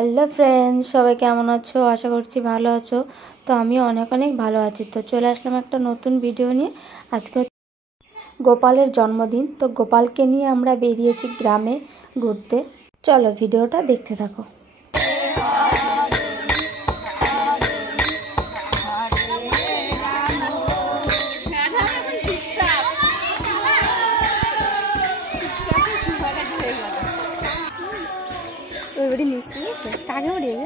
Hello friends, সবাই কেমন আছো? আশা করছি ভালো আছো। তো আমি অনেক ভালো আছি। তো চলে আসলাম একটা নতুন ভিডিও নিয়ে। আজকে গোপালের জন্মদিন, তো গোপালকে নিয়ে আমরা বেরিয়েছি গ্রামে ঘুরতে। চলো ভিডিওটা দেখতে থাকো। কাকে উড়িয়ে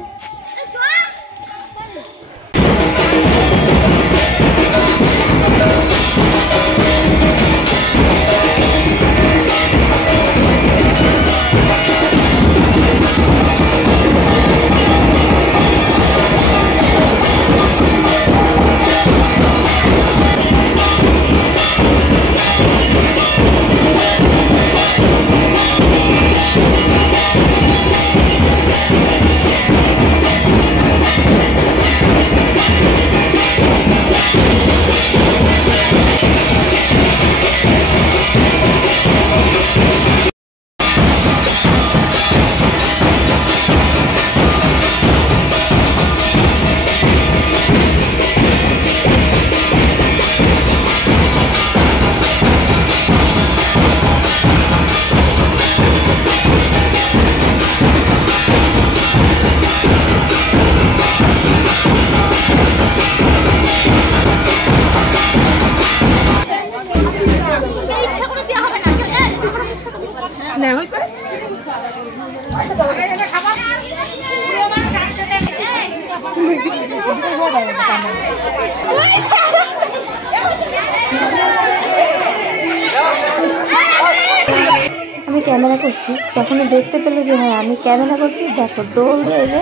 আমি ক্যামেরা করছি। যখন দেখতে পেলো যে হ্যাঁ আমি ক্যামেরা করছি, দেখো দৌড়ে এসে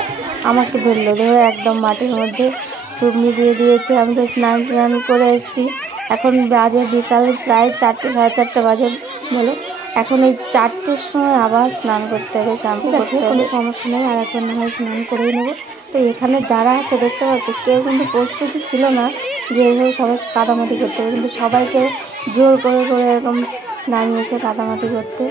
আমাকে ধরলো, ধরে একদম মাটির মধ্যে চুবনি দিয়ে দিয়েছে। আমি তো স্নান টান করে এসেছি। এখন বাজে বিকাল প্রায় 4টে, সাড়ে 4টে বাজে বলো। এখন এই 4টের সময় আবার স্নান করতে হবে, শ্যাম্পু করতে হবে, কোনো সমস্যা নেই। আর এখন না হয় স্নান করেই নেবো। তো এখানে যারা আছে দেখতে পাচ্ছ, কেউ কিন্তু প্রস্তুতি ছিল না যে এইভাবে সবাই কাদামাটি করতে হবে, কিন্তু সবাইকে জোর করে করে এরকম নামিয়েছে কাদামাটি করতে।